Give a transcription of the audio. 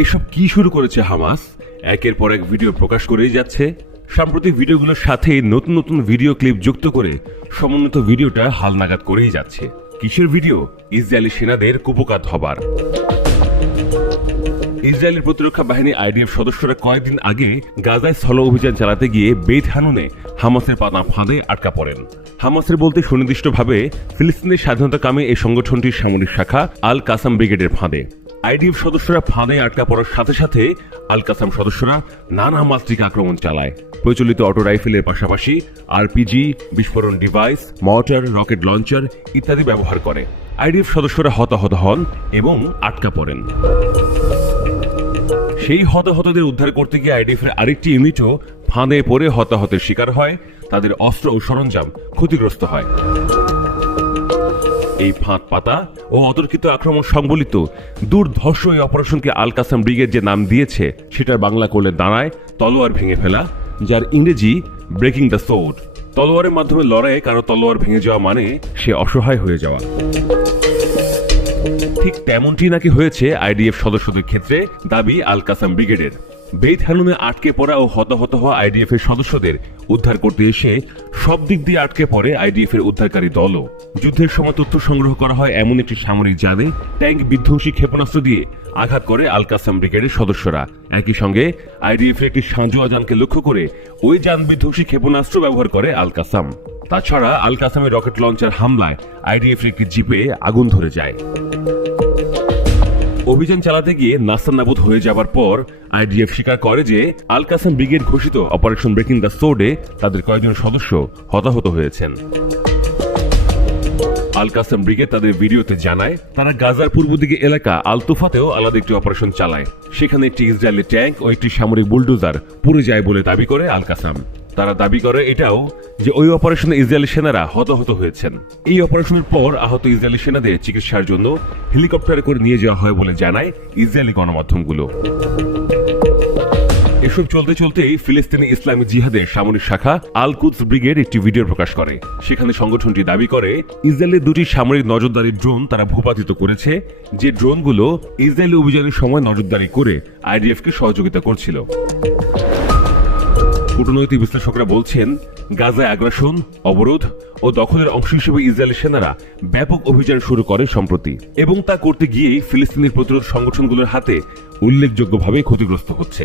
এসব কি শুরু করেছে হামাস? একের পর এক ভিডিও প্রকাশ করেই যাচ্ছে। সাম্প্রতিক ভিডিওগুলোর সাথে নতুন নতুন ভিডিও ক্লিপ যুক্ত করে সমন্বিত ভিডিওটা হালনাগাদ করেই যাচ্ছে। কিসের ভিডিও? ইসরায়েলি সেনাদের কুপকাত হবার। ইসরায়েলের প্রতিরক্ষা বাহিনী আইডিএফ সদস্যরা কয়েকদিন আগে গাজায় স্থল অভিযান চালাতে গিয়ে বেত হানুনে হামাসের পাতা ফাঁদে আটকা পড়েন। হামাসের বলতে সুনির্দিষ্টভাবে ফিলিস্তিনের স্বাধীনতাকামী এই সংগঠনটির সামরিক শাখা আল কাসাম ব্রিগেডের ফাঁদে। আইডিএফ সদস্যরা ফাঁদে আটকা পড়ার সাথে সাথে আল কাসাম সদস্যরা নানা মাস্টিক আক্রমণ চালায়। প্রচলিত অটো রাইফেলের পাশাপাশি আরপিজি, বিস্ফোরণ ডিভাইস, মর্টার, রকেট লঞ্চার ইত্যাদি ব্যবহার করে। আইডিএফ সদস্যরা হতাহত হন এবং আটকা পড়েন। সেই হতাহতদের উদ্ধার করতে গিয়ে আইডিএফের আরেকটি ইউনিটও ফাঁদে পড়ে হতাহতের শিকার হয়। তাদের অস্ত্র ও সরঞ্জাম ক্ষতিগ্রস্ত হয়। এই ফাঁদ পাতা ও অতর্কিত আক্রমণ সংবলিত। দুর্ধর্ষ এই অপারেশনকে আল কাসাম ব্রিগেড যে নাম দিয়েছে, সেটার বাংলা করলে দাঁড়ায় তলোয়ার ভেঙে ফেলা, যার ইংরেজি ব্রেকিং দ্য সোড তলোয়ারের মাধ্যমে লড়াইয়ে কারও তলোয়ার ভেঙে যাওয়া মানে সে অসহায় হয়ে যাওয়া। ঠিক তেমনটি নাকি হয়েছে আইডিএফ সদস্যদের ক্ষেত্রে দাবি আল কাসাম ব্রিগেডের। বেদ হানুনে আটকে পড়া ও হতাহত হওয়া আইডিএফ এর সদস্যদের উদ্ধার করতে এসে সব দিক দিয়ে আটকে পড়ে আইডিএফ এর উদ্ধারকারী দলও। যুদ্ধের সময় তথ্য সংগ্রহ করা হয় এমন একটি সামরিক যানে ট্যাঙ্ক বিধ্বংসী ক্ষেপণাস্ত্র দিয়ে আঘাত করে আল কাসাম ব্রিগেডের সদস্যরা। একই সঙ্গে আইডিএফ এর একটি সাঁজোয়া যানকে লক্ষ্য করে ওই যান বিধ্বংসী ক্ষেপণাস্ত্র ব্যবহার করে আল কাসাম তাছাড়া আল কাসামের রকেট লঞ্চার হামলায় আইডিএফ একটি জিপে আগুন ধরে যায়। অভিযান চালাতে গিয়ে নাস্তানাবুদ হয়ে যাবার পর আইডিএফ স্বীকার করে যে আল কাসাম ব্রিগেড ঘোষিত অপারেশন ব্রেকিং দ্য সোডে তাদের কয়েকজন সদস্য হতাহত হয়েছেন। আল কাসাম ব্রিগেড তাদের ভিডিওতে জানায়, তারা গাজার পূর্ব দিকে এলাকা আলতুফাতেও আলাদা একটি অপারেশন চালায়। সেখানে একটি ইসরায়েলি ট্যাঙ্ক ও একটি সামরিক বুলডোজার পুড়ে যায় বলে দাবি করে আল কাসাম তারা দাবি করে এটাও যে ওই অপারেশনে ইসরায়েলি সেনারা হতাহত হয়েছেন। এই অপারেশনের পর আহত ইসরায়েলি সেনাদের চিকিৎসার জন্য হেলিকপ্টারে করে নিয়ে যাওয়া হয় বলে জানায় ইসরায়েলি গণমাধ্যমগুলো। এসব চলতে চলতেই ফিলিস্তিনি ইসলামী জিহাদের সামরিক শাখা আল কুদস ব্রিগেড একটি ভিডিও প্রকাশ করে। সেখানে সংগঠনটি দাবি করে, ইসরায়েলের দুটি সামরিক নজরদারি ড্রোন তারা ভূপাতিত করেছে, যে ড্রোনগুলো ইসরায়েলি অভিযানের সময় নজরদারি করে আইডিএফকে সহযোগিতা করছিল। কূটনৈতিক বিশ্লেষকরা বলছেন, গাজায় আগ্রাসন, অবরোধ ও দখলের অংশ হিসেবে ইসরায়েলি সেনারা ব্যাপক অভিযান শুরু করে সম্প্রতি এবং তা করতে গিয়েই ফিলিস্তিনি প্রতিরোধ সংগঠনগুলোর হাতে উল্লেখযোগ্যভাবে ক্ষতিগ্রস্ত হচ্ছে।